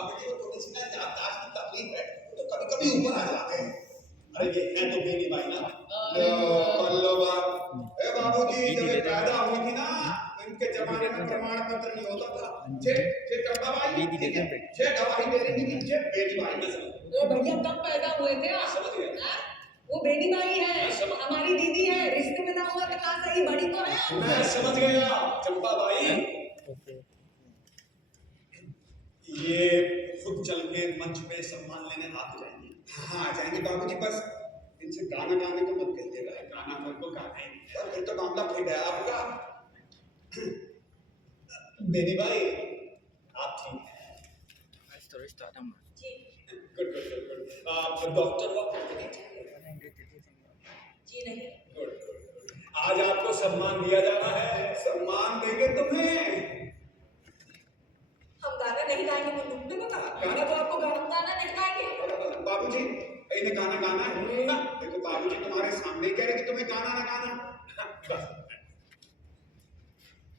बाबूजी को थोड़ी सी ना याददाश्त की तकलीफ है, तो कभी-कभी ऊपर आ जाते हैं। अरे ये है तो बेनी भाई ना। लो ए बाबूजी जब ये पैदा हुई थी ना, इनके जमाने में प्रमाण पत्र नहीं होता था। जे चंपा भाई जे गवाही दे रही थी जे बेनी भाई ना। ओ भैया कब पैदा हुए थे आप? समझ गए? वो बेनी भाई है, हमारी दीदी है, रिश्ते में ना हुआ तो कहाँ सही बड़ी तो है। मैं समझ गया चंपा भाई। ये खुद चल के मंच पे सम्मान लेने आ जाएंगे। हाँ आ जाएंगे बाबूजी, बस इनसे गाना गाने को मत कहिएगा, गाना मेरे को गाना ही नहीं है, फिर तो मामला फिर गया आपका। बेनी भाई आप ठीक हैं? Good good good good. आप डॉक्टर वर्क करते हैं? जी नहीं। Good good. आज आपको सम्मान दिया जा रहा है, सम्मान देंगे तुम्हें। हम गाना नहीं गाएंगे तो तुमने बता, गाना तो आपको गाना नहीं गाएंगे। बाबूजी इन्हें गाना गाना है ना, देखो बाबूजी तुम्हारे सामने कह रहे कि तुम्हें गाना ना गाना।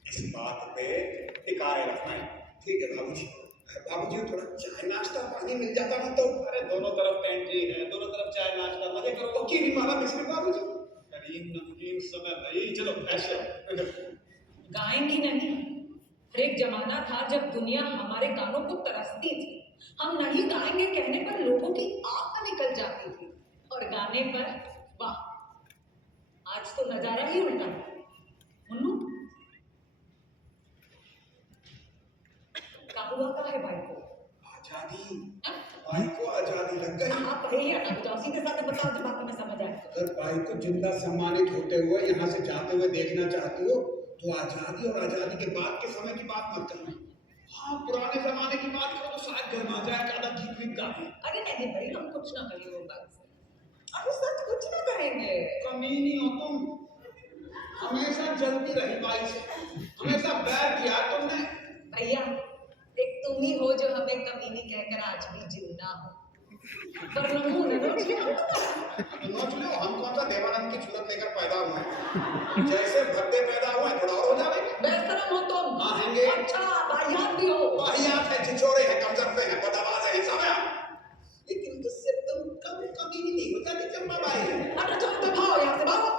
इस बात पे टिकाए रखना है, ठीक है बाबूजी। बाबूजी को थोड़ा चाय नाश्ता पानी मिल जाता ना तो। अरे दोनों तरफ पेंट्री है, दोनों तरफ चाय नाश्ता, मजे करो। तो की माला मिश्री बाबूजी करीम नमकीन समय भाई, चलो ऐसे गाएंगी नहीं। हर एक जमाना था जब दुनिया हमारे गानों को तरसती थी। हम नहीं गाएंगे कहने पर लोगों की आंख निकल जाती थी, और गाने पर वाह, आज तो नजारा ही उल्टा है। मुन्नू क्या हुआ का है भाई को? आजादी, भाई को आजादी लग गई। आप भैया ना उदासी के साथ बताओ जो बात में समझ आए। अगर भाई को जिंदा सम्मानित होते हुए यहाँ से जाते हुए देखना चाहती हो तो आजादी और आजादी के बाद के समय की बात मत करना। हाँ पुराने जमाने की बात करो तो शायद घर आ जाए, ज्यादा गीत वीत गा दे। अरे नहीं भाई, हम कुछ ना करेंगे वो बात से। अरे सच कुछ ना करेंगे। कमीनी हो तुम, हमेशा जलती रही भाई से, हमेशा बैर किया तुमने। भैया एक तुम ही हो जो हमें कमीनी कहकर आज भी जिंदा हो। पर नोच लो, हम कौन सा देवानंद की सूरत लेकर पैदा हुए? जैसे भद्दे पैदा हुए थोड़ा और हो जाएंगे। बेशरम हो तुम। हाँ हैंगे। अच्छा बाहियात भी हो। बाहियात है, छिछोरे हैं, कमजोर हैं, बदमाश हैं, सब हैं। लेकिन उससे तुम कभी नहीं हो जाती चंपा भाई। अरे चलो तो भागो यहाँ से, भागो।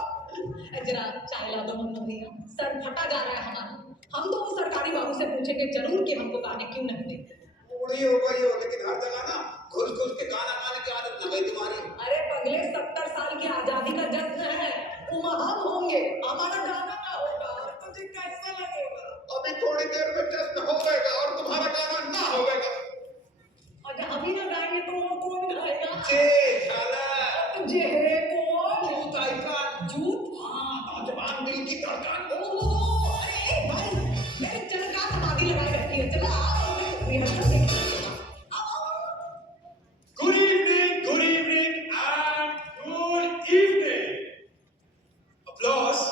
जरा चाय ला दो मुन्नू भैया, सर फटा जा रहा है हमारा। हम तो वो सरकारी बाबू से पूछेंगे जरूर कि हमको गाने क्यों नहीं देते। बूढ़ी हो गई हो, लेकिन हर जगह ना घुस घुस के गाना गाने की आदत न गई तुम्हारी। अरे पगले 70 साल की आजादी का जश्न है, तुम हम होंगे, हमारा गाना ना होगा, तुझे कैसा लगेगा? अभी थोड़ी देर में जश्न होगा और तुम्हारा गाना ना होगा। और जब अभी ना गाएंगे तो वो कौन गाएगा? जे झाला जे है कौन? झूठ आइका झूठ। हाँ नौजवान दिल की धड़कन। ओ अरे भाई, मेरे चल का समाधि लगाए रहती है। चला आओ रिहर्सल देखो। Good evening and good evening. Applause.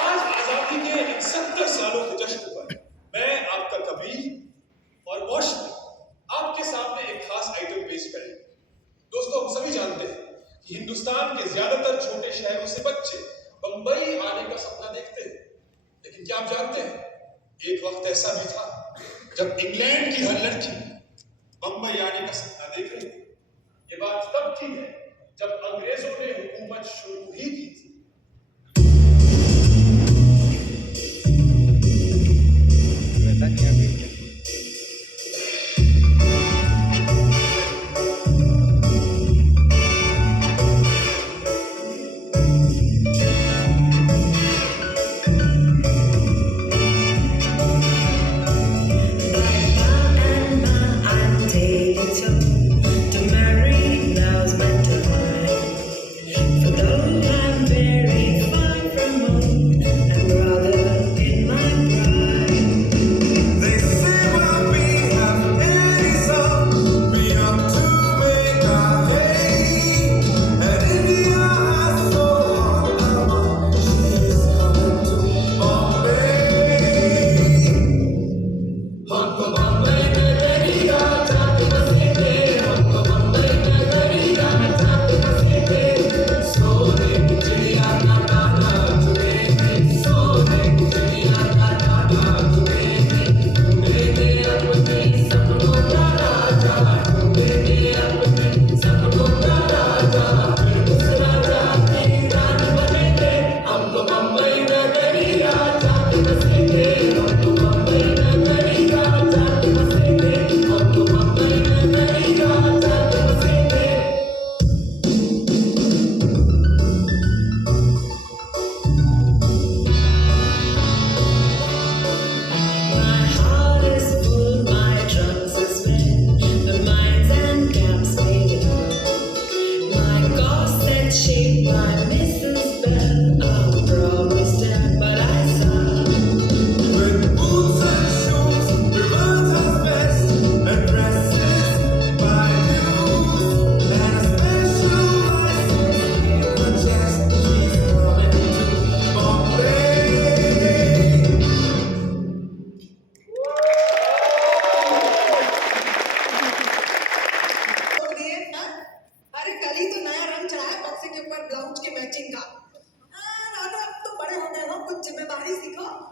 आज आजादी के 70 सालों के जश्न पर मैं आपका कबीर और मौशमी आपके सामने एक खास आइटम पेश करें। दोस्तों हम सभी जानते हैं कि हिंदुस्तान के ज्यादातर छोटे शहरों से बच्चे बंबई आने का सपना देखते हैं, लेकिन क्या आप जानते हैं एक वक्त ऐसा भी था जब इंग्लैंड की हर लड़की बंबई आने का सपना देख रही थी। ये बात तब की है जब अंग्रेजों ने हुकूमत शुरू ही की थी। To marry, now's my time. For though I'm very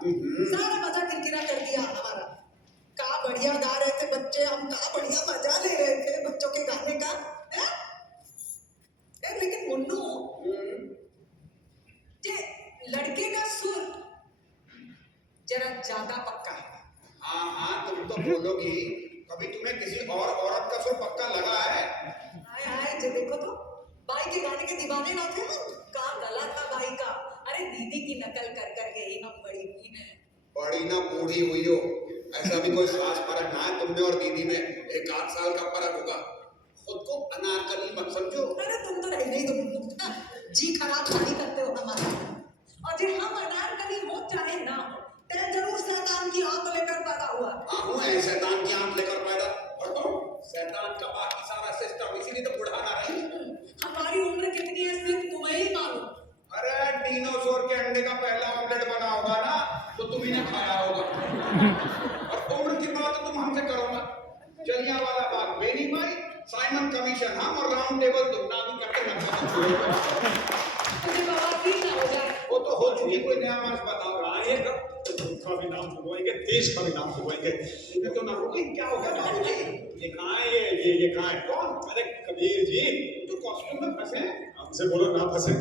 सारा मजा किरकिरा कर दिया हमारा। का बढ़िया गा रहे थे बच्चे, हम का बढ़िया मजा ले रहे थे बच्चों के गाने का, है? लेकिन मुन्नू, ये लड़के का सुर जरा ज्यादा पक्का है। हाँ हाँ, तुम तो बोलोगी, कभी तुम्हें किसी और औरत का सुर पक्का लगा है? हाय हाय, जे देखो तो भाई के गाने के दीवाने ना थे हम। का गला था भाई का। अरे दीदी की नकल कर कर के ही हम बड़ी हुई हैं। बड़ी ना बूढ़ी हुई हो, ऐसा भी कोई खास फर्क ना है तुम में और दीदी में, 1 आध साल का फर्क होगा। खुद को अनारकली मत समझो। अरे तुम तो रह नहीं दो, जी खराब नहीं करते हो हमारा। और जे हम अनारकली हो चाहे ना हो, ते जरूर शैतान की आंख लेकर पैदा हुआ। हाँ हूँ है शैतान की आंख लेकर पैदा, और तुम शैतान का बाकी सारा सिस्टम, इसीलिए तो बुढ़ाना रही। हमारी उम्र कितनी है सिर्फ तुम्हें ही मालूम। अरे डिनोसॉर के अंडे का पहला ऑमलेट बना होगा ना, तो तुम ही ने खाया होगा। और उम्र की बात तो तुम हमसे करो ना। जलियांवाला बाग बेनी भाई, साइमन कमीशन हम, और राउंड टेबल तुम ना भी करके रखना। तुझे बवासीर ना हो जाए। वो तो हो चुकी, कोई नया मार्च बताओ। आएगा का भी नाम डुबोएंगे, देश का भी नाम डुबोएंगे। इन्हें तो ना हो गई, क्या हो गया बाबूजी? ये कहाँ है? ये कहाँ है? कौन? अरे कबीर जी, जो कॉस्ट्यूम में फंसे हैं? हमसे बोलो ना फंसे।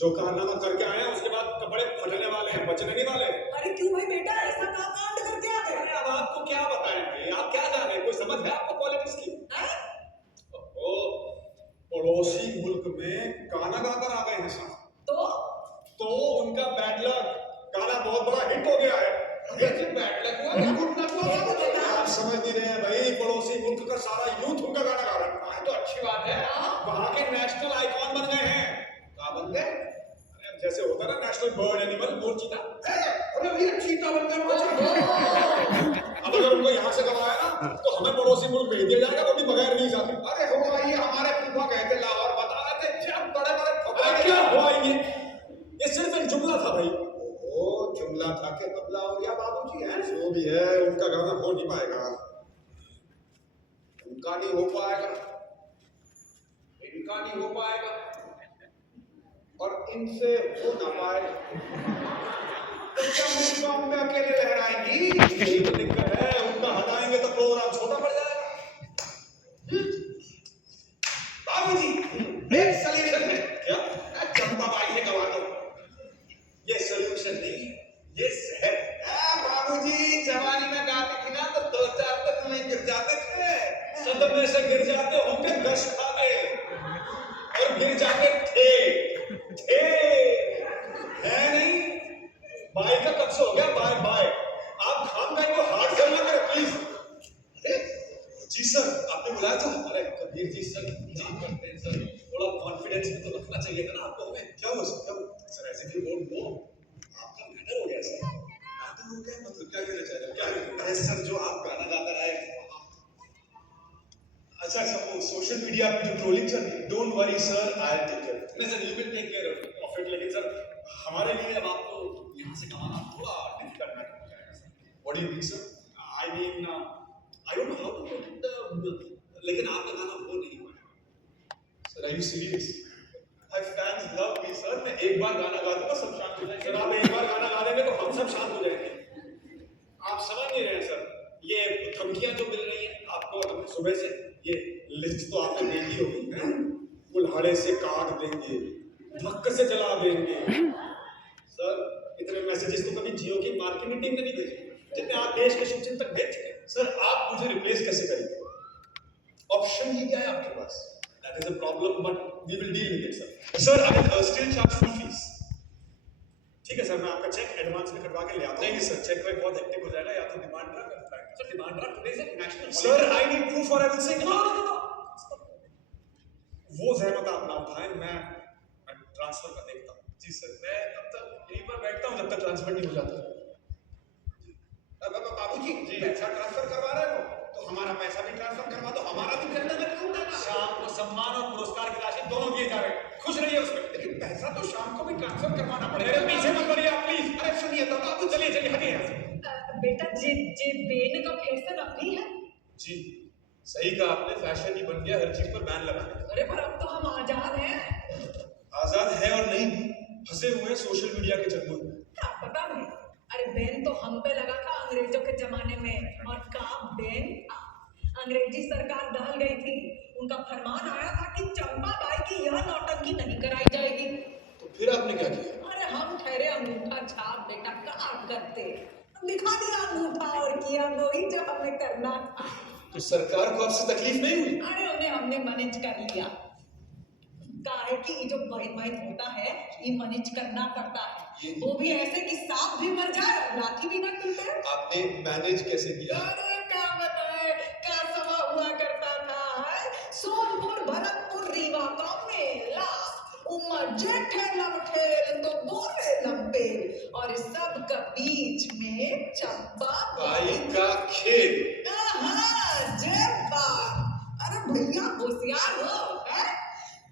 जो कारनामा करके आए हैं उसके बाद कपड़े फटने वाले हैं, बचने नहीं वाले। अरे क्यों भाई बेटा, ऐसा क्या कांड करके आ गए? अरे अब आपको क्या बताएं भाई, आप क्या जाने, कोई समझ है आपको पॉलिटिक्स की? हैं? ओ, पड़ोसी मुल्क में गाना गाकर आ गए हैं साहब। तो उनका बैड लक, गाना बहुत बड़ा हिट हो गया है। कैसे बैड लग हुआ, गुड लग हुआ? आप समझ नहीं रहे हैं भाई, पड़ोसी मुल्क का सारा यूथ उनका गाना गा रहा है। तो अच्छी बात है। वहाँ के नेशनल आइकॉन बन गए हैं। क्या बन गए? अरे जैसे होता है ना नेशनल बर्ड एनिमल, मोर चीता। अरे भैया चीता बन गए। अब अगर उनको यहाँ से गवाया ना, तो हमें पड़ोसी मुल्क भेज दिया जाएगा, वो भी बगैर वीजा के। अरे हुआ ये, हमारे फूफा गए थे लाहौर, बता रहे थे जब बड़े बड़े अरे क्या हुआ ये सिर्फ एक जुमला था भाई। ओ जुमला था के बदला हो गया बाबूजी है। जो भी है, उनका गाना हो नहीं पाएगा। उनका नहीं हो पाएगा, इनका नहीं हो पाएगा, और इनसे हो ना पाएगा। तो क्या मेरी गांव में अकेले लहराएंगी? यही तो दिक्कत है, उनका हटाएंगे तो प्रोग्राम छोटा पड़ जाएगा। बाबूजी एक सॉल्यूशन है। क्या? चंपा बाई से गवा दो। ये सोल्यूशन नहीं, ये जहर। बाबूजी जवानी में गाती थी ना, तो 2-4 तक में गिर जाते थे। सदमे से गिर जाते होंगे 10 खा के, और गिर जाते थे है नहीं। बाय का कब से हो गया? Bye bye. आप खान भाई को हार्ड सेल ना करें प्लीज। जी सर, आपने बुलाया था? अरे कबीर जी सर, जी करते हैं सर, थोड़ा कॉन्फिडेंस भी तो रखना चाहिए था ना आपको हमें। क्या हुआ सर? क्या हुआ सर? ऐसे भी बोल दो, आपका मैटर हो गया सर। मैटर हो गया मतलब क्या कहना चाह रहे हैं? क्या? अरे सर, जो आप गाना गाकर आए, अच्छा वो सोशल मीडिया पे जो ट्रोलिंग चल रही है, don't worry sir, I will take care. नहीं sir, you will take care of it. लेकिन सर हमारे लिए अब आपको यहाँ से कमाना थोड़ा डिफिकल्ट मैटर हो जाएगा sir. What do you mean sir? I mean I don't know how to put it, लेकिन आपका गाना वो नहीं हुआ sir. Are you serious? My fans love me sir. मैं एक बार गाना गा दूंगा, सब शांत हो जाएंगे। सर आप एक बार गाना गा देंगे तो हम सब शांत हो जाएंगे। आप समझ नहीं रहे हैं सर, ये धमकियां जो मिल रही हैं आपको सुबह से, ये लिस्ट तो आपने देखी होगी है? कुल्हाड़े से काट देंगे, धक्के से जला देंगे। सर इतने मैसेजेस तो कभी जियो की मार्केटिंग टीम ने नहीं भेजे, जितने आप देश के शुभचिंतक भेज चुके हैं। सर आप मुझे रिप्लेस कैसे करेंगे? ऑप्शन ही क्या है आपके पास? That is a problem, but we will deal with it sir. Sir I will still charge full fees. ठीक है सर, मैं आपका चेक एडवांस में करवा के ले आता हूं। नहीं सर, चेक में बहुत हेक्टिक हो जाएगा, या तो डिमांड ड्राफ्ट करता है sir. Demand draft today is a national sir. I need proof और I will say no no no. वो जहमत आप ना उठाएं, मैं ट्रांसफर का देखता हूं। जी सर, मैं तब तक यहीं पर बैठता हूं जब तक ट्रांसफर नहीं हो जाता। बाबूजी जी पैसा ट्रांसफर करवा रहे हो तो हमारा पैसा भी ट्रांसफर करवा दो, हमारा भी जनता में अकाउंट है ना। शाम को सम्मान और पुरस्कार की राशि दोनों दिए जा रहे हैं, खुश रहिए उसमें। लेकिन पैसा तो शाम को भी ट्रांसफर करवाना पड़ेगा। मेरे पीछे मत पड़िए आप प्लीज। अरे सुनिए तो बाबू, चलिए चलिए हटिए यहाँ से। बेटा जे बेन का फैशन अपनी है। जी सही कहा आपने, फैशन ही बन गया हर चीज पर बैन लगाने का। अरे पर अब तो हम आजाद हैं। आजाद है और नहीं भी, फंसे हुए हैं सोशल मीडिया के चंगुल में। क्या पता नहीं, अरे बैन तो हम पे लगा था अंग्रेजों के जमाने में, और का बैन था। अंग्रेजी सरकार दहल गई थी, उनका फरमान आया था कि चंपा बाई की यह नौटंकी नहीं कराई जाएगी। तो फिर आपने क्या किया? अरे हम ठहरे अंगूठा छाप बेटा, क्या करते, दिखा दिया अंगूठा और किया वही जो हमें करना था। तो सरकार को आपसे तकलीफ नहीं हुई? अरे उन्हें हमने मैनेज कर लिया। काहे कि ये जो बैन होता है ये मैनेज करना पड़ता है, वो भी ऐसे कि सांप भी मर जाए और लाठी भी ना टूटे। आपने मैनेज कैसे किया? अरे क्या बताए, क्या सभा हुआ करता था है? सोनपुर भरतपुर रीवा का मेला, उमर जेठे लमठेल तो बोले लंबे, और सब का बीच में चंपा बाई का खेल। अरे भैया होशियार हो है?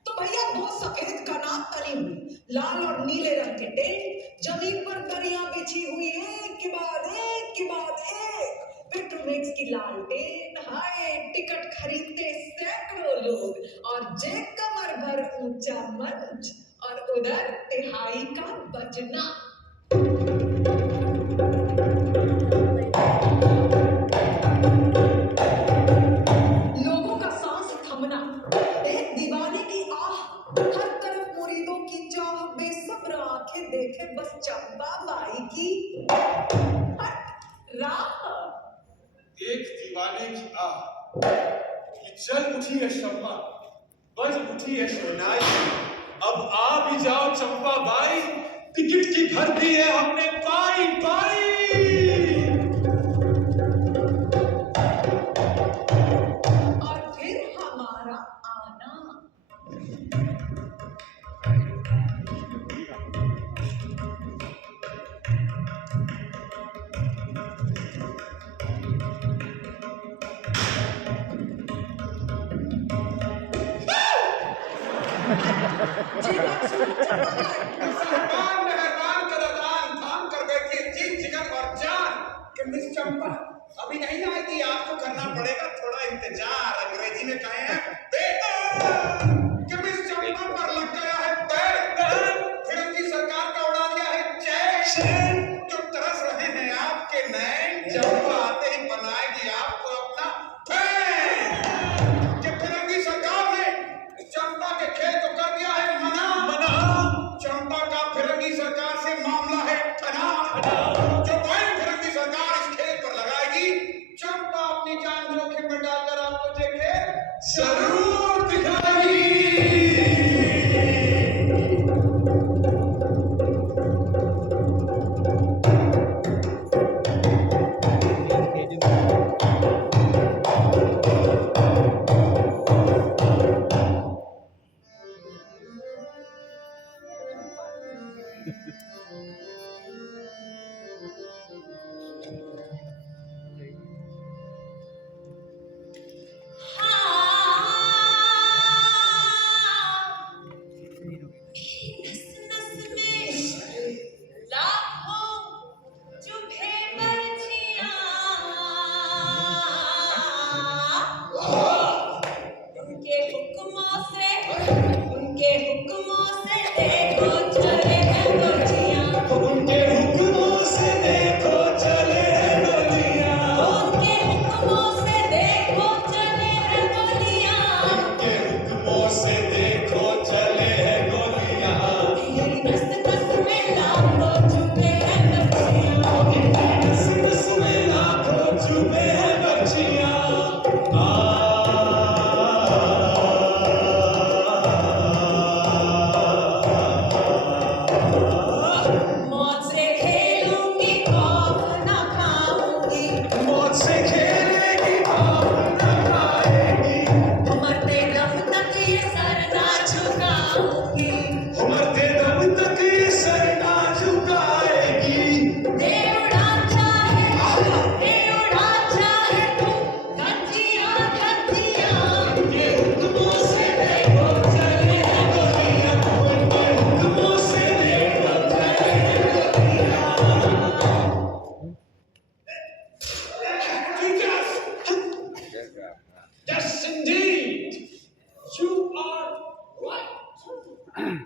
तो भैया वो सफेद कनात तनी हुई, लाल और नीले रंग के टेंट, जमीन पर दरिया बिछी हुई एक के बाद एक, पेट्रोमेक्स की लालटेन, हाय टिकट खरीदते सैकड़ों लोग, और जे कमर भर ऊंचा मंच, और उधर तिहाई का बजना। लोगों का सांस थमना, एक दीवाने की आह, हर तरफ मुरीदों की चाह, बेसब्र आंखें देखे बस चंपा बाई की राह। एक दीवाने की आह कि चल उठी है शम्मा, बज उठी है शहनाई, अब आ भी जाओ चंपा बाई, टिकट की भर दी है हमने पाई पाई। और फिर हमारा आना। मेहरबान मेहरबान कदरदान थाम कर बैठिए जी जिगर और जान कि मिस चंपा अभी नहीं आएगी, आपको करना पड़ेगा थोड़ा इंतजार। अंग्रेजी में कहे हैं कि मिस चंपा पर लग गया है बैन, फिरंगी सरकार का उड़ा दिया है चैन, जो तरस रहे हैं आपके नैन, चंपा आते ही बनाएगी आपको अपना फैन। कि फिरंगी सरकार ने चंपा के खेल को कर दिया है मना, चंपा का फिरंगी सरकार से मामला है ठना, जो बैन फिरंगी सरकार इस खेल पर लगाएगी, चंपा अपनी जान जोखिम में डालकर आपको ये खेल जरूर दिखाएगी।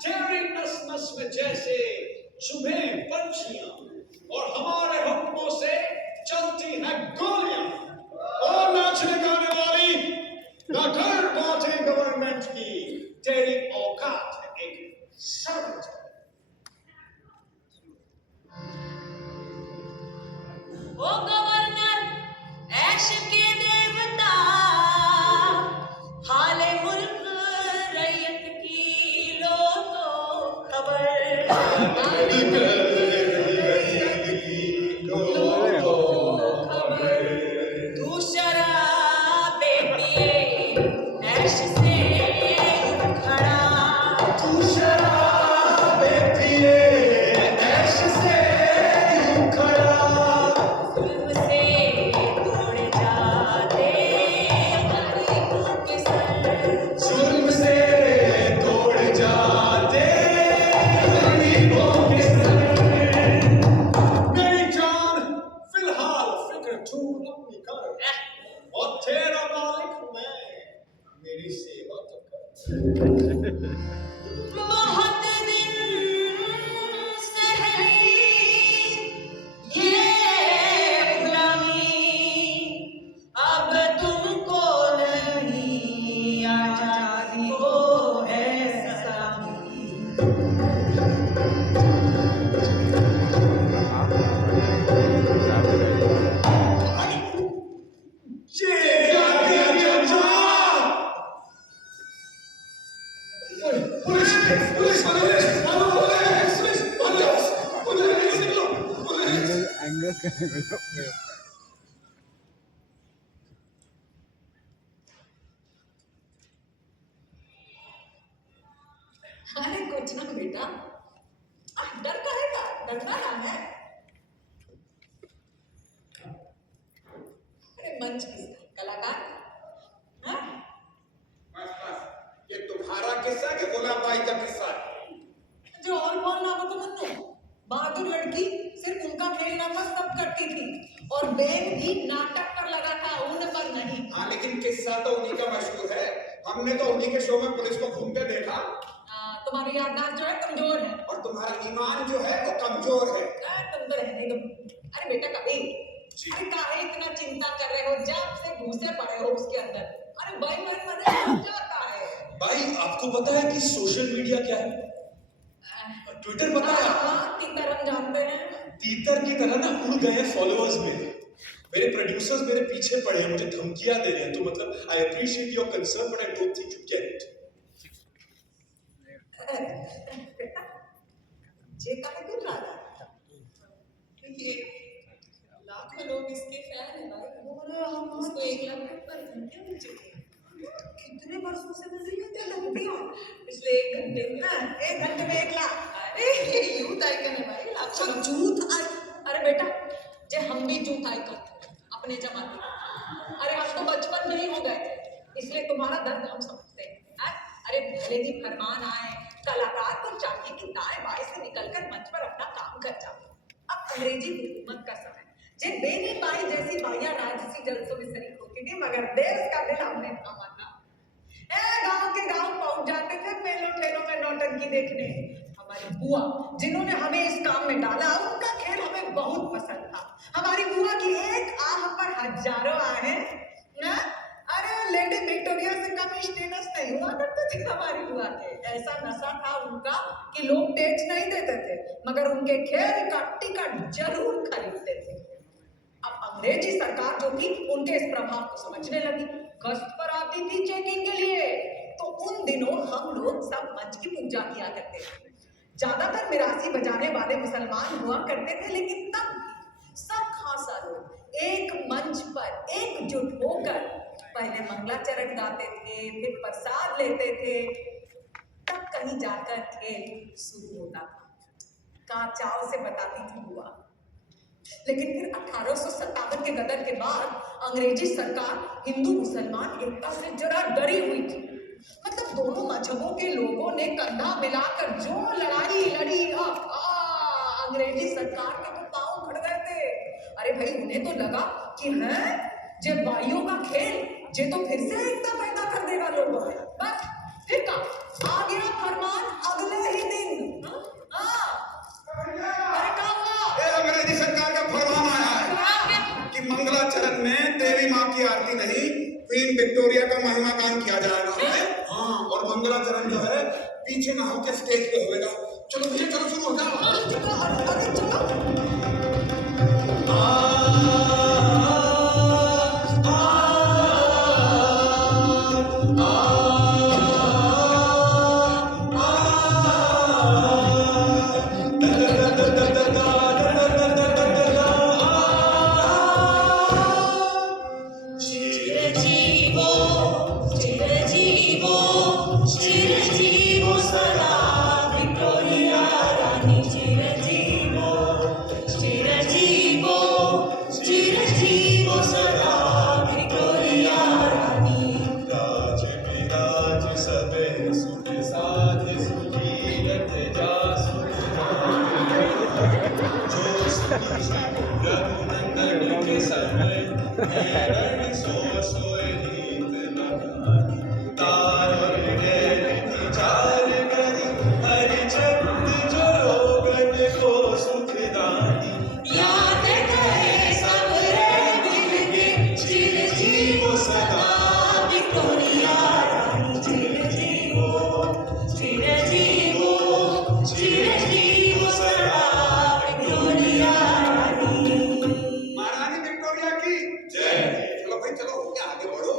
तेरी नस नस में जैसे चुभे पंछियां और हमारा ओ गवर्नर ऐश के देवता, हाले मुल्क रैयत की लो तो खबर। हाले मुल्क रैयत की लो तो खबर। तू शराबे पिए ऐश से खड़ा, तू शराबे पिए ऐश से यूं खड़ा, जुल्म से तोड़ जाते गरीबों के सर। जुल्म से तोड़ जाते गरीबों के सर। मेरी जान फिलहाल फिक्र तू अपनी कर, और तेरा मालिक मैं, मेरी सेवा तो कर। बहुत दिन से है ये गुलामी, अब तुमको नहीं आजादी हो है सलामी। ये आ गया चाचा। पुलिस पुलिस पुलिस एंगल्स करने को अरे कुछ ना बेटा, डर कहेगा, डरना ना है। अरे मंच की कलाकार, हाँ? बस ये तुम्हारा किस्सा कि गुलाब बाई का किस्सा है? जो और बोलना वो तो मुन्नू, बहादुर लड़की सिर्फ उनका खेलना था, सब करती थी, और बैन भी नाटक पर लगा था, उन पर नहीं। हाँ, लेकिन किस्सा तो उन्हीं का मशहूर है। हमने तो उन्हीं के शो में पुलिस को घूमते देखा। तुम्हारी याददाश्त जो है कमजोर है, और तुम्हारा ईमान जो है वो कमजोर है। तुम तो रहने दो। अरे बेटा कभी, अरे काहे इतना चिंता कर रहे हो, जब से घुसे पड़े हो उसके अंदर। अरे भाई मन मजे हो जाता है। भाई आपको पता है कि सोशल मीडिया क्या है? ट्विटर पता है आपको? हाँ, तीतर हम जानते हैं। तीतर की तरह ना उड़ गए हैं फॉलोअर्स मेरे प्रोड्यूसर्स मेरे पीछे पड़े हैं, मुझे धमकियां दे रहे हैं। तो मतलब I appreciate your concern but I don't think you can it. जे काहे कर रहा है? ये लाखों लोग इसके फैन हैं भाई, और हम उसको 1 लाख पर घंटे मिल चुके हैं। कितने वर्षों से मैं नहीं लगती हूँ, पिछले 1 घंटे में ना, 1 घंटे में 1 लाख। अरे ये यूथ आइकन है भाई, लाखों यूथ आइकन। अरे बेटा, जे हम भी यूथ आइकन अपने जमाने में। अरे हम तो बचपन में ही हो गए थे, इसलिए तुम्हारा दर्द हम समझते हैं। अरे भले ही फरमान आए, कलाकार तो चाहिए कि दाएं बाएं से निकलकर मंच पर अपना काम कर जाए। अब अंग्रेजी हुकूमत का समय, जे बेनी बाई जैसी बाइया राजसी जलसों में शरीक होती थी, मगर देश का दिल हमने थामा था। गांव के गांव पहुंच जाते थे मेलों ठेलों में नौटंकी देखने। हमारी बुआ जिन्होंने हमें इस काम में डाला, उनका खेल हमें बहुत पसंद था। हमारी बुआ की एक आह पर हजारों आहें ना। अरे लेडी विक्टोरिया से कम स्टेटस नहीं हुआ करते थे हमारी बुआ के। ऐसा नशा था उनका कि लोग टैक्स नहीं देते थे, मगर उनके खेल का टिकट जरूर खरीदते थे। अब अंग्रेजी सरकार जो थी उनके इस प्रभाव को समझने लगी, गश्त पर आती थी चेकिंग के लिए। तो उन दिनों हम लोग सब मंच की पूजा किया करते थे। ज्यादातर मिरासी बजाने वाले मुसलमान हुआ करते थे, लेकिन तब सब खासा लोग एक मंच पर एकजुट होकर पहले मंगलाचरण गाते थे, फिर प्रसाद लेते थे, तब कहीं जाकर खेल शुरू होता था। का चाव से बताती थी बुआ। लेकिन फिर 1857 के गदर के बाद अंग्रेजी सरकार हिंदू मुसलमान एकता से जरा डरी हुई थी। मतलब दोनों मजहबों के लोगों ने कंधा मिलाकर जो लड़ाई लड़ी, अंग्रेजी सरकार के तो पांव खड़ गए थे। अरे भाई उन्हें तो लगा कि हैं जे भाइयों का खेल जे तो फिर से एकता पैदा कर देगा लोगों में। बस फिर का आ गया फरमान अगले ही दिन। अरे क्या हुआ? ये अंग्रेजी सरकार का फरमान आया है कि मंगलाचरण में देवी माँ की आरती नहीं, क्वीन विक्टोरिया का महिमा गान किया जाएगा। हाँ, और मंगलाचरण जो है पीछे ना होकर स्टेज पे होगा। चलो भैया चलो, शुरू हो जाओ। अरे चलो। मेरण सो सोए नीत न जानी, तार और नैन की चार गरी, हरिचंद जो लोगन को सुखदानी। याद करे सब रे मिलके, चिरजीव सदा विक्टोरिया रानी। चिरजीवो चिरजीवो चिरजीव सदा विक्टोरिया रानी। महारानी विक्टोरिया की जय। चलो भाई चलो, क्या आगे बढ़ो।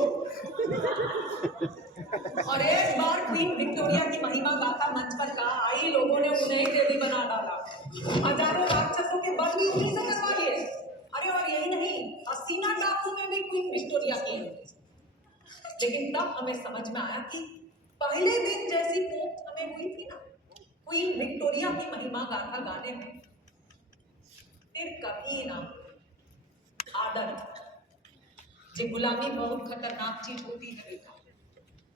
और एक बार क्वीन विक्टोरिया की महिमा गाथा मंच पर कहा आई, लोगों ने उन्हें देवी बना डाला। हजारों राक्षसों के बल भी उन्हीं से करवा लिए। अरे और यही नहीं, हसीना टापू में भी क्वीन विक्टोरिया की। लेकिन तब हमें समझ में आया कि पहले दिन जैसी पोत हमें हुई थी ना क्वीन विक्टोरिया की महिमा गाथा गाने में, फिर कभी ना। आदत जे गुलामी बहुत खतरनाक चीज होती है बेटा।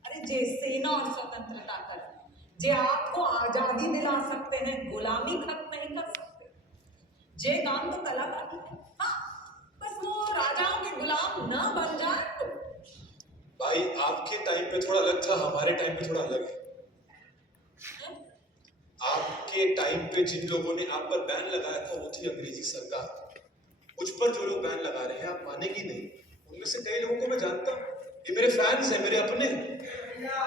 अरे जे सेना और स्वतंत्रता कर, जे आपको आजादी दिला सकते हैं, गुलामी खत्म नहीं कर सकते। जे काम तो कलाकारी है। हाँ, बस वो राजाओं के गुलाम न बन जाए तो। भाई आपके टाइम पे थोड़ा अलग था, हमारे टाइम पे थोड़ा अलग है। आपके टाइम पे जिन लोगों ने आप पर बैन लगाया था वो थी अंग्रेजी सरकार। मुझ पर जो लोग बैन लगा रहे हैं आप मानेंगी नहीं, उनमें से कई लोगों को मैं जानता हूँ। ये मेरे फैंस हैं, मेरे अपने। भैया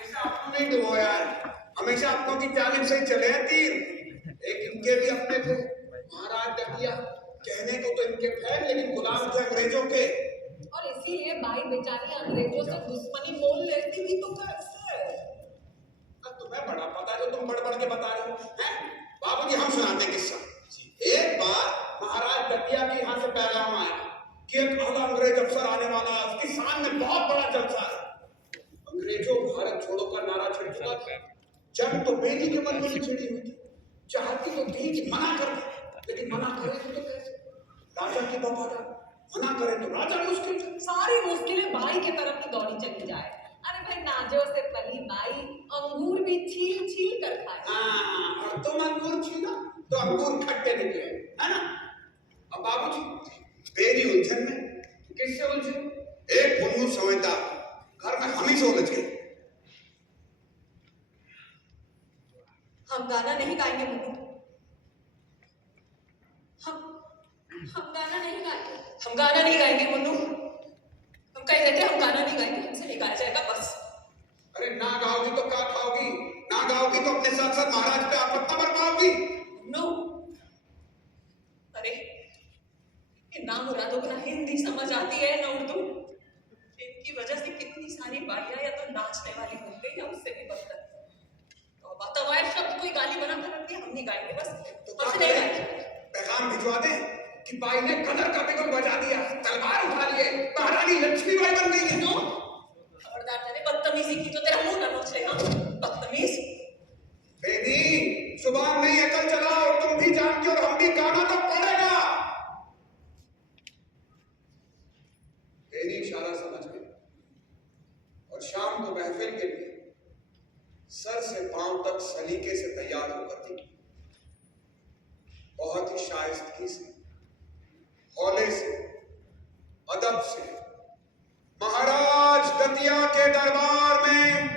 ऐसा आपको नहीं डुबो यार, हमेशा आपको की जानिब से ही चले हैं तीर। एक इनके भी अपने थे महाराज डकिया, कहने को तो इनके फैन लेकिन गुलाम थे अंग्रेजों के। और इसीलिए भाई बेचारी अंग्रेजों से दुश्मनी मोल लेती थी तो कैसे? अब तुम्हें बड़ा पता है जो तुम बढ़ बढ़ के बता रहे हो हैं? बाबूजी हम सुनाते किस्सा। एक बार महाराज डकिया के यहाँ से पैगाम आया कि एक आला अंग्रेज अफसर आने वाला है, उसकी शान में बहुत बड़ा जलसा है। अंग्रेजों भारत छोड़ो का नारा छिड़ चुका था। जंग तो बेनी के मन में छिड़ी हुई थी, चाहती तो थी कि मना कर दे, लेकिन मना करे तो कैसे? राजा की वफादार, मना करे तो राजा मुश्किल था। सारी मुश्किलें भाई की तरफ ही दौड़ी चली जाए। अरे भाई नाजो से पली बाई अंगूर भी छील छील कर खाए। हाँ, और तुम अंगूर छीला तो अंगूर खट्टे निकले, है ना? अब बाबूजी तेरी उलझन में किससे उलझे? एक मुन्नू समझदार घर में हम ही से उलझ गए। हम गाना नहीं गाएंगे मुन्नू। हम गाना नहीं गाएंगे। हम गाना नहीं गाएंगे मुन्नू। हम कह देते हम गाना नहीं गाएंगे, हमसे नहीं गाया जाएगा बस। अरे ना गाओगी तो क्या खाओगी? ना गाओगी तो अपने साथ साथ महाराज पे आपत्ता बरपाओगी। नो, अरे ये ना मुरादों को ना हिंदी समझ आती है ना उर्दू। इनकी वजह से कितनी सारी बाइयां या तो नाचने वाली बन गई या उससे भी बदतर। तो बातवार शब्द कोई गाली बना कर रखती है, हम नहीं गाएंगे बस। तो हमसे क्या नहीं करें? गाएंगे। पैगाम भिजवा दें कि बाई ने कदर का बिगुल बजा दिया, तलवार उठा लिए, महारानी लक्ष्मीबाई बन गई है। नो, खबरदार तेरे बदतमीजी की तो तेरा मुंह ना नोच लेगा। बदतमीज। बेनी जुबान नहीं अकल चलाओ, तुम भी जानती हो और हम भी, गाना तो पड़ेगा। बेनी इशारा समझ गई और शाम को महफिल के लिए सर से पांव तक सलीके से तैयार होकर थी। बहुत ही शाइस्तगी से, हौले से, अदब से महाराज दतिया के दरबार में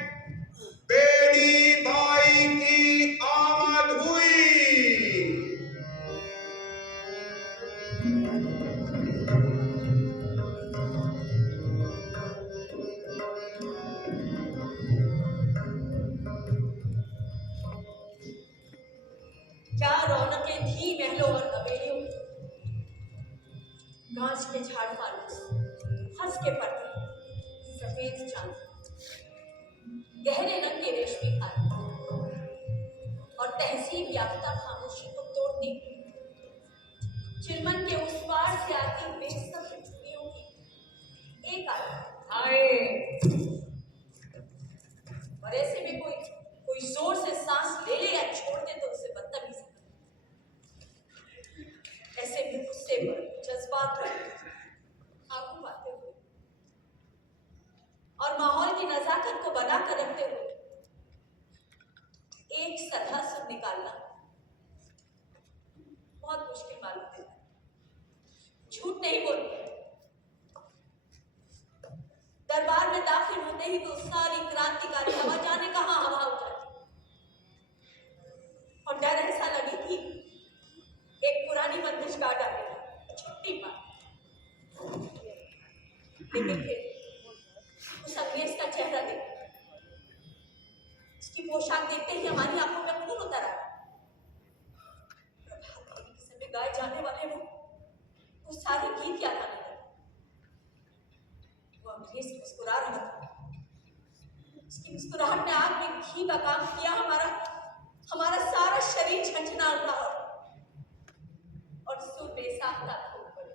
बेनी बाई की आमद हुई। क्या रौनकें थी महलों और हवेलियों में। घास के झाड़ फालूस, हंस के पर्दे, सफेद चांद, गहरे रंग के रेशमी खाने और तहसीब याफ्ता खामोशी को तोड़ने चिलमन के उस पार से आती बेसब्र चुनियों की एक आदत। आए और ऐसे में कोई जोर से सांस ले ले या छोड़ दे तो उसे बदतमीजी, ऐसे भी गुस्से पर, जज्बात पर काबू पाते हुए और माहौल की नजाकत को बना कर रखते हुए एक सदा सुर निकालना बहुत मुश्किल मालूम देता है। झूठ नहीं बोलते, लेकिन फिर उस अंग्रेज का चेहरा देख, उसकी पोशाक देखते ही हमारी आंखों में खून उतर आया। प्रभात फेरी के समय गाए जाने वाले वो सारे गीत याद आने लगे। वो अंग्रेज मुस्कुरा रहा था, उसकी मुस्कुराहट ने आग में घी का काम किया। हमारा सारा शरीर झंझना उठा और सुर बेसाख्ता फूट पड़े।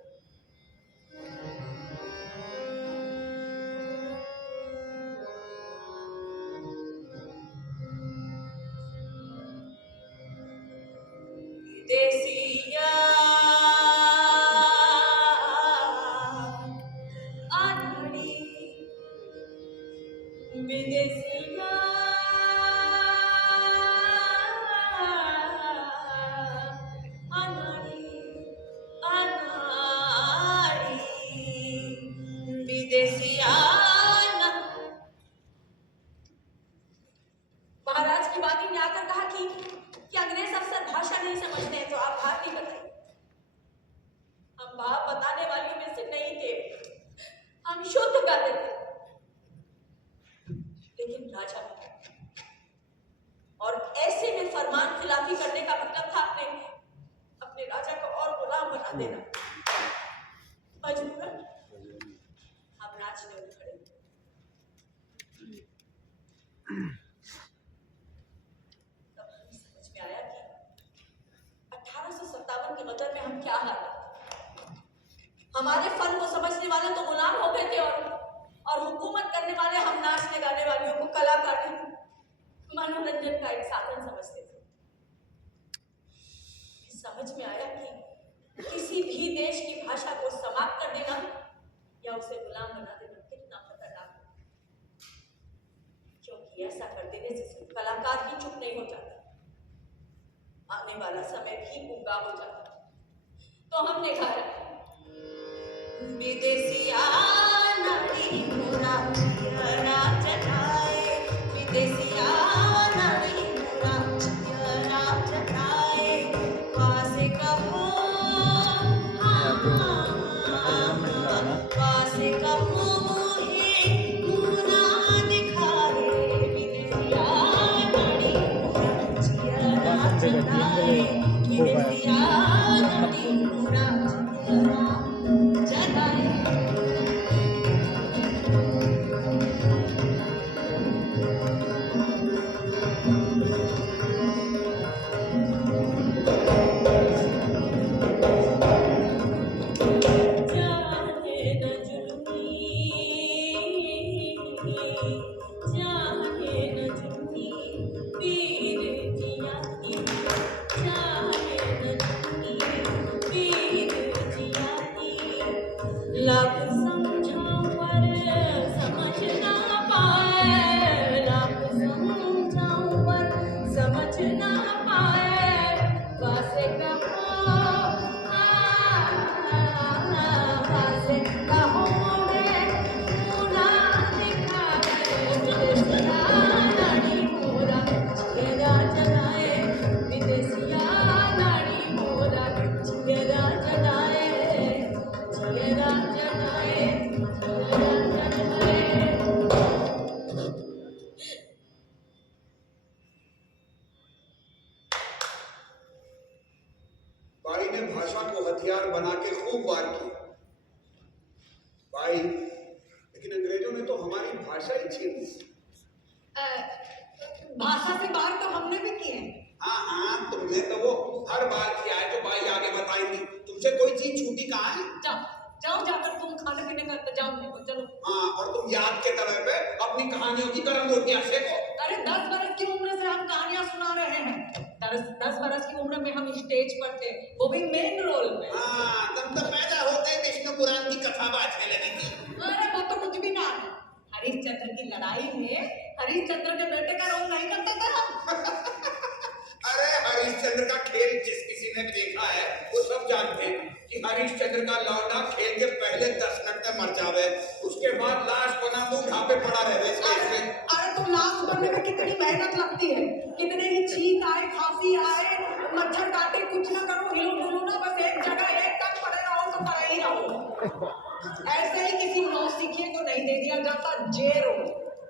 विदेसिया आंधड़ी, विदेसिया आंधड़ी, आंधड़ी, विदेसिया। महाराज की बानी ने आकर कहा कि अंग्रेज अफसर भाषा नहीं समझते हैं, तो आप भाव नहीं बताइए। हम भाव बताने वालियों में से नहीं थे, हम शुद्ध गाते थे। लेकिन राजा, और ऐसे में फरमान खिलाफी करने का मतलब था अपने राजा को और गुलाम बना देना। मजबूरन हम राज में उतरे। आया कि 1857 के गदर में हम क्या हार। हमारे फन को समझने वाले तो गुलाम हो गए थे और हुकूमत करने वाले हम नाचने गाने वालियों को कलाकार मनोरंजन का एक साधन समझते थे। समझ में आया कि किसी भी देश की भाषा को समाप्त कर देना या उसे गुलाम बना देना कितना खतरनाक है, क्योंकि ऐसा कर देने से सिर्फ कलाकार ही चुप नहीं हो जाता, आने वाला समय भी गूंगा हो जाता। तो हमने कहा विदेसिया नारी मोरा पियरा चढ़ाए, विदेसिया नारी मोरा पियरा चढ़ाए, वासे कहो वासे कहो मोहे मुरा दिखाए, विदेसिया नारी मोरा पियरा चढ़ाए, विदेसिया नारी मोरा पियरा चढ़ाए। लाख समझाऊं पर समझ ना पाए, लाख समझाऊं पर समझ ना पाए, वासे कहो वासे कहो मोरे मुना दिखाए, विदेसिया नारी मोरा चेहरा जलाए, विदेसिया नारी मोरा चेहरा जलाए, चेहरा जलाए, चेहरा जलाए। बाई ने भाषा को हथियार बना के खूब वार किया। बाई, लेकिन अंग्रेजों ने तो हमारी भाषा ही छीन ली। भाषा से बाहर तो हमने भी किए हैं। हाँ, तुमने तो वो हर बार किया है जो बाई आगे बताएंगी। तुमसे कोई चीज छूटी कहाँ है? जाओ जाकर तुम खाने पीने का इंतजाम देखो, चलो। हाँ, और तुम याद के तवे पे अपनी कहानियों की गर्म रोटियां सेको। अरे 10 बरस की उम्र से हम कहानियां सुना रहे हैं। 10 बरस की उम्र में हम स्टेज पर थे, वो भी मेन रोल में। हाँ, तुम तो पैदा होते विष्णु पुराण की कथा बाजने लगी थी। अरे वो तो कुछ भी ना है। हरिश्चंद्र की लड़ाई में हरिश्चंद्र के बेटे का रोल नहीं करते थे हम। अरे हरिश्चंद्र का खेल जिस किसी ने भी देखा है वो सब जानते हैं कि हरिश्चंद्र का लौंडा खेल के पहले 10 मिनट में मर जावे, उसके बाद लाश बना बूढ़ा पे पड़ा रहे। अरे तो लाश बनने में कितनी मेहनत लगती है, कितने ही छींक आए, खांसी आए, मच्छर काटे, कुछ ना करो, हिलो डुलो ना, बस एक जगह एक टक पड़े रहो तो तो पर ही रहो। ऐसे ही किसी नौसिखिए को नहीं दे दिया जाता जेरो,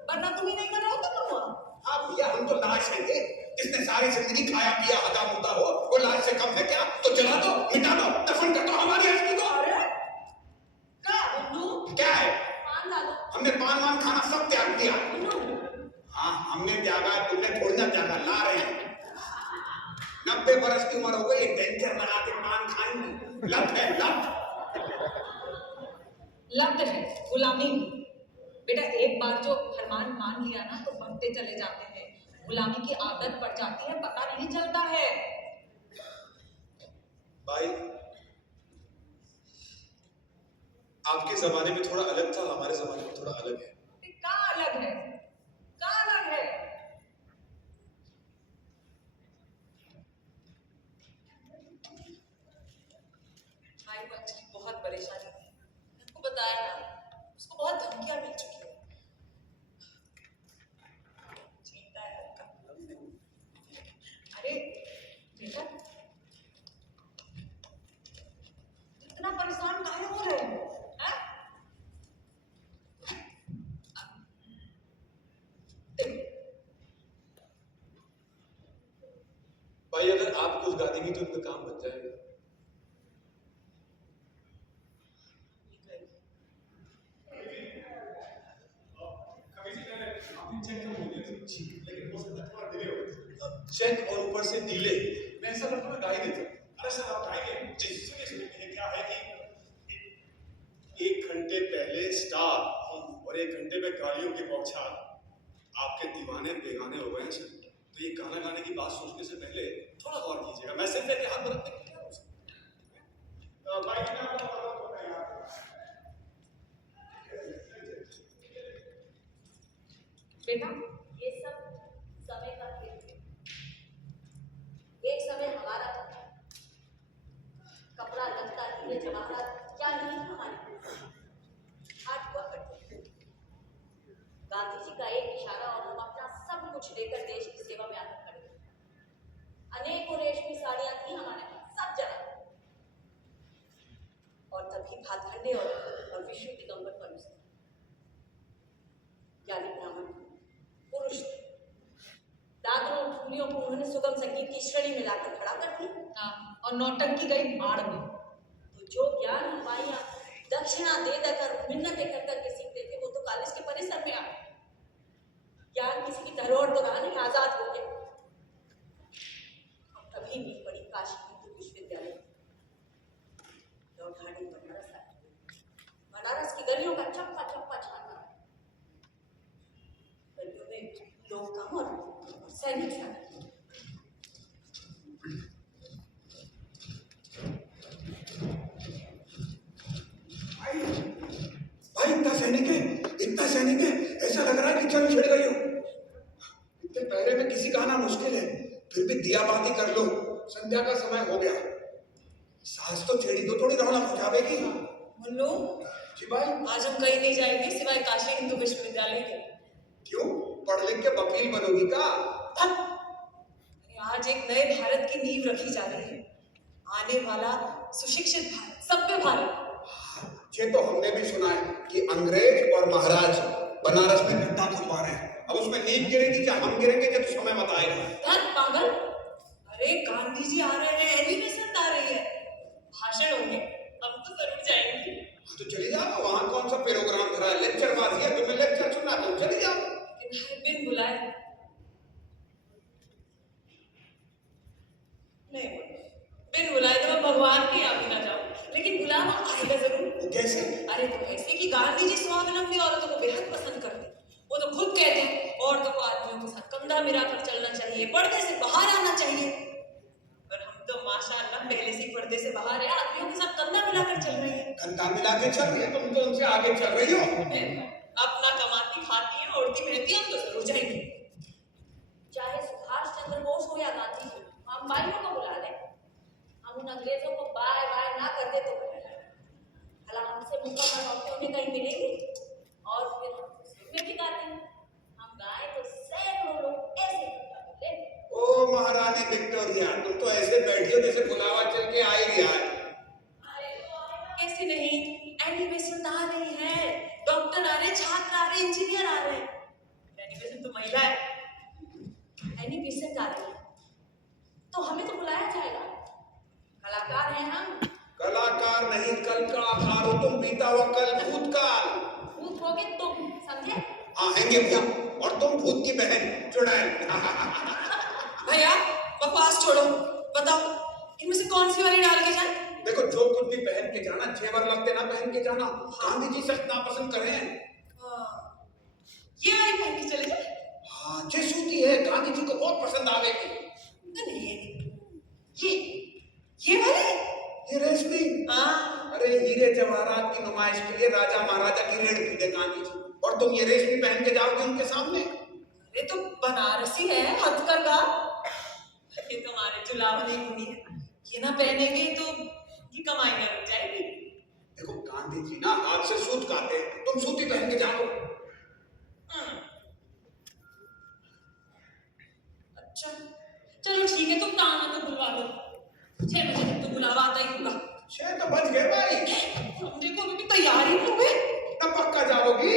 वरना तुम ही नहीं कर रहे हो तो तुम हुआ। हाँ भैया, हम तो लाश है थे, जिसने सारी जिंदगी खाया पिया हदा मुद्दा हो, वो लाश से कम है क्या? तो जला दो, मिटा दो, दफन कर दो हमारी हस्ती को। अरे क्या बुन्नू? क्या है? पान ला दो। हमने पान वान खाना सब त्याग दिया। हाँ हमने त्यागा, तुमने थोड़ी ना त्यागा, ला रहे हैं। 90 बरस की उम्र हो गई, डेंजर लगा के पान खाएंगे, लत है लत। लत है गुलामी की। बेटा एक बार जो फरमान मान लिया ना तो बनते चले जाते हैं, गुलामी की आदत पड़ जाती है, पता नहीं चलता है। भाई आपके जमाने में थोड़ा अलग था, हमारे जमाने में थोड़ा अलग है। क्या अलग है? क्या अलग है? भाई को एक्चुअली बहुत परेशानी थी, आपको बताया ना, उसको बहुत धमकियां मिल चुकी है। चिंता है उसका। अरे बेटा इतना परेशान काहे हो रहे हो? हैं? देखो, भाई अगर आप कुछ गा देंगी तो उनका काम बन जाएगा। चेक और ऊपर से डीले, मैं ऐसा करता हूँ गा ही देता हूँ। अरे सर आप गाएंगे? जी सुनिए सुनिए, ये क्या है कि 1 घंटे पहले स्टार और 1 घंटे में गाड़ियों की बौछार, आपके दीवाने बेगाने हो गए हैं सर। तो ये गाना गाने की बात सोचने से पहले थोड़ा गौर कीजिएगा। मैं सिर्फ लेके हाथ बरतने को क्या हो सकता? बाइक में आपका मदद होता है यार। बेटा ये सब समय का खेल है। एक समय हमारा कपड़ा लगता हीरे जवाहरात क्या नहीं हमारे हाथ हुआ करते थे। गांधी जी का एक इशारा और हम अपना सब कुछ लेकर देश की सेवा में आकर खड़े थे। अनेकों रेशमी साड़ियां थी हमारे पास, सब जगह। और तभी भातखंडे और विश्व दिगंबर पर यानी ब्राह्मण पुरुष दादरों और ठुमरियों को उन्होंने सुगम संगीत की श्रेणी में लाकर खड़ा कर दिया। और नौटंकी गई भाड़ में। तो जो ज्ञान हमारियां दक्षिणा दे देकर मिन्नतें कर करके सीखते थे, वो तो कॉलेज के परिसर में आ गए। ज्ञान किसी की धरोहर तो रहा नहीं, आजाद हो गए। तभी नींव पड़ी काशी हिंदू विश्वविद्यालय और घाटी बनारस आ गई। बनारस की गलियों का चप्पा चप्पा छाना, गलियों में लोग कम और सैनिक ज्यादा। भाई इतना सैनिक है, ऐसा लग रहा है कि जंग छिड़ गई हो। इतने पहरे में किसी का आना मुश्किल है, फिर भी दिया बाती कर लो, संध्या का समय हो गया। सास तो छेड़ी तो थोड़ी रौनक हो जाएगी। मुन्नू, जी भाई। आज हम कहीं नहीं जाएंगे सिवाय काशी हिंदू विश्वविद्यालय के। क्यों, पढ़ लिख के वकील बनोगी का? आज एक नए भारत की नींव रखी जा रही है। आने वाला सुशिक्षित भारत, सभ्य भारत। ये तो हमने भी सुना है कि अंग्रेज और महाराज बनारस में गड्ढा खुदवा रहे हैं। अब उसमें नींव गिरेगी या हम गिरेंगे, जब समय बताएगा। धन पागल, अरे गांधी जी आ रहे हैं, एलिवेशन आ रही है, भाषण होंगे, हम तो जरूर जाएंगे। तो चली जाओ, वहाँ कौन सा प्रोग्राम धरा है? लेक्चर बाजी है, तुम्हें लेक्चर सुनना, तुम चली जाओ। बिन बुलाए नहीं, बिन बुलाए तो मैं भगवान की यहाँ भी ना जाऊँ, लेकिन बुलावा आएगा जरूर। वो कैसे? अरे तो ऐसे कि गांधी जी स्वावलंबी औरतों को बेहद पसंद करते। वो तो खुद कहते हैं औरतों को आदमियों के साथ कंधा मिलाकर चलना चाहिए, पर्दे से बाहर आना चाहिए। पर हम तो माशाअल्लाह पहले से ही पर्दे से बाहर है, आदमियों के साथ कंधा मिलाकर चल रही है। कंधा मिला के चल रही है, तुम तो उनसे आगे चल रही हो। अपना कमाती खाती है, ओढ़ती पहनती है, हम तो जरूर जाएंगे। चाहे सुभाष चंद्र बोस हो या गांधी जी, हम भाइयों को बुला लें। हम उन अंग्रेजों को बाय बाय ना कर दे तो भला हमसे मुकम्मल मौके उन्हें कहीं मिलेंगे। और फिर में भी गाते हैं, हम गाए तो सैकड़ों लोग ऐसे बोले। ओ महारानी विक्टोरिया, तुम तो ऐसे बैठी हो जैसे बुलावा चल के आ ही गया है। के एनिमेशन आ रही है, डॉक्टर आ रहे, छात्र आ रहे, इंजीनियर आ रहे। एनिमेशन तो महिला है। एनिमेशन आ रही है तो हमें तो बुलाया जाएगा, कलाकार हैं हम। कलाकार नहीं, कल का आकार हो तुम, बीता हुआ कल, भूतकाल। भूत होगे तुम, समझे? हाँ हैंगे भूत, और तुम भूत की बहन चुड़ैल। भैया बकवास छोड़ो, बताओ इनमें से कौन सी वाली डाल के जाए? देखो जो कुछ भी पहन के जाना, जेवर लगते ना पहन के जाना, गांधी जी से इतना पसंद करें। ये वाली पहन के चले जाए? हाँ जे सूती है, गांधी जी को बहुत पसंद आवेगी। नहीं ये वाली? ये रेशमी। हाँ। अरे हीरे जवाहरात की नुमाइश के लिए राजा महाराजा की रेड़ पीटे गांधी जी, और तुम ये रेशमी पहन के जाओगे उनके सामने? ये तो बनारसी है, हथकरघा। ये तुम्हारे चुलावनी मुनि है, ये ना पहनेंगे तो ये कमाई ना रुक जाएगी। देखो गांधी जी ना हाथ से सूत काटे, तुम सूती पहन के जाओ। अच्छा चलो ठीक है, तुम ताना तो बुलवा लो, 6 बजे तक तो बुलावा आता ही होगा। 6 तो बज गए भाई। हम देखो अभी भी तैयारी नहीं हुए। तब पक्का जाओगी?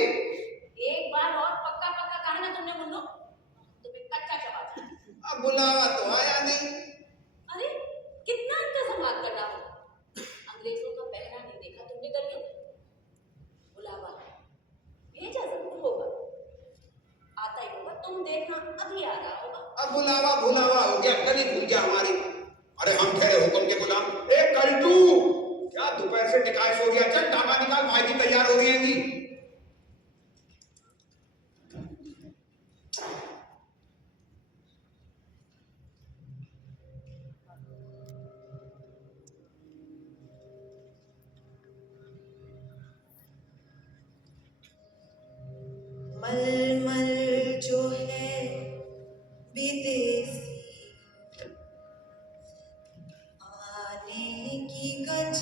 एक बार और पक्का पक्का कहा ना तुमने मुन्नो, तुम्हें कच्चा चबा दूंगी। अब बुलावा तो आया नहीं। अरे कितना इनका संवाद कर रहा हूँ, अंग्रेजों का पहरा नहीं देखा तुमने गलियों में? बुलावा भेजा जरूर होगा, आता ही होगा, तुम देखना अभी आ रहा होगा। अब बुलावा भुलावा हो गया, गली भूल गया हमारी। अरे हम ठहरे हुक्म के गुलाम। ए कल्टू, क्या दोपहर से टिकाए सो गया? चल ढाबा निकाल, भाई जी तैयार हो रही है जी। मलमल जो है विदेशी, आने की गज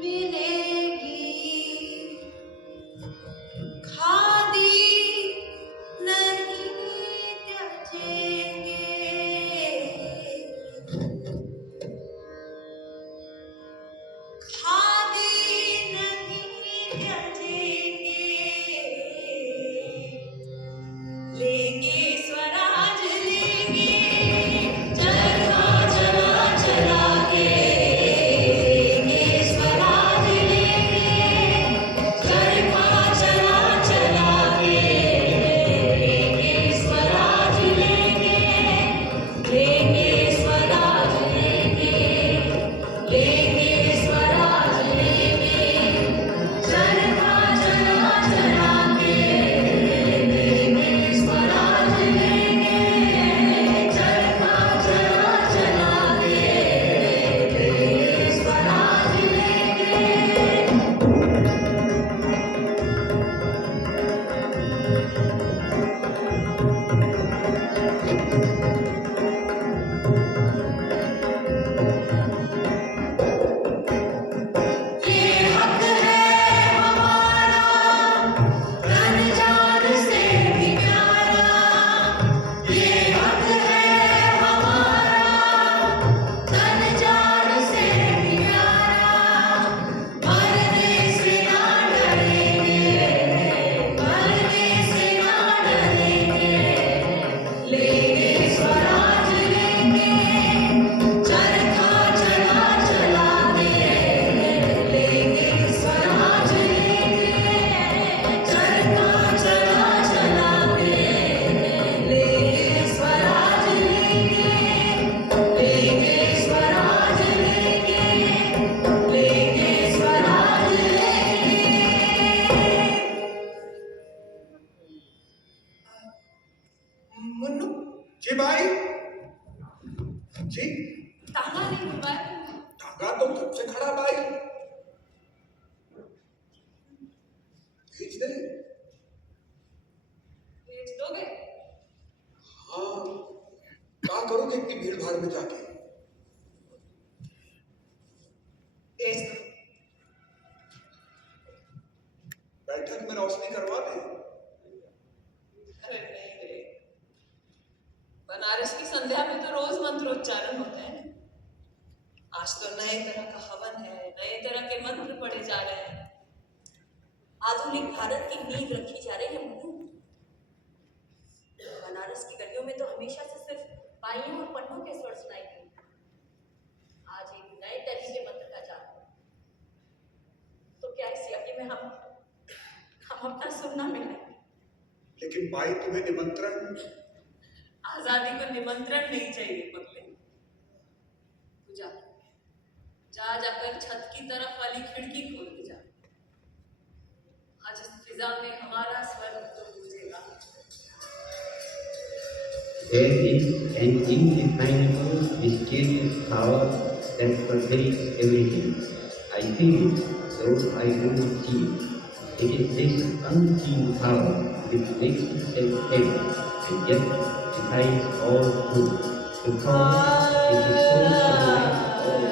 मिलेगी, खादी नहीं त्याजेंगे, खादी नहीं त्याजेंगे, लेंगे स्वराज लेंगे, चरखा चला चला के, लेंगे स्वराज लेंगे, चरखा चला चला के, लेंगे स्वराज लेंगे, लेंगे स्वराज लेंगे, लेंगे स्वराज लेंगे, चरखा चला चला के, लेंगे स्वराज लेंगे, चरखा चला चला के, लेंगे स्वराज लेंगे। ये हक है हमारा, तन जान से भी प्यारा, ये हक है हमारा, तन जान से भी प्यारा, मरने से ना डरेंगे, मरने से ना डरेंगे, लेंगे स्वराज लेंगे, चरखा चला चला के, लेंगे स्वराज लेंगे, चरखा चला चला के, लेंगे स्वराज लेंगे, लेंगे स्वराज लेंगे, लेंगे स्वराज लेंगे। मुन्नू जी भाई जी। ताला नहीं बुलवाया तुमने? धागा तो कब से खड़ा भाई, भेज दे। भेज दोगे? हाँ क्या करोगे इतनी भीड़ भाड़ में जाके? भेज दो। बैठक में रोशनी करवा दे। अरे नहीं रे, बनारस की संध्या में तो रोज मंत्रोच्चारण होता है, आज तो नए तरह का हवन है, नए तरह के मंत्र पढ़े जा रहे हैं। आधुनिक भारत की नींव रखी जा रही है मनु। बनारस की गलियों में तो हमेशा से सिर्फ बाइयों और पन्नों के स्वर सुनाई देते। आज एक नए तरह के मंत्र का जाप है। तो क्या इस यज्ञ में हम अपना सुनना मिला? लेकिन भाई तुम्हें निमंत्रण। आजादी को निमंत्रण नहीं चाहिए पगले। तू जा जाकर छत की तरफ वाली खिड़की खोल के जा। आज इस फिजा में हमारा स्वर तो गूंजेगा। There is an indefinable, mysterious power that pervades everything. I feel it, though I do not see it. It is this unseen power which makes itself heavy, and yet defies all truth, because it is so unlike all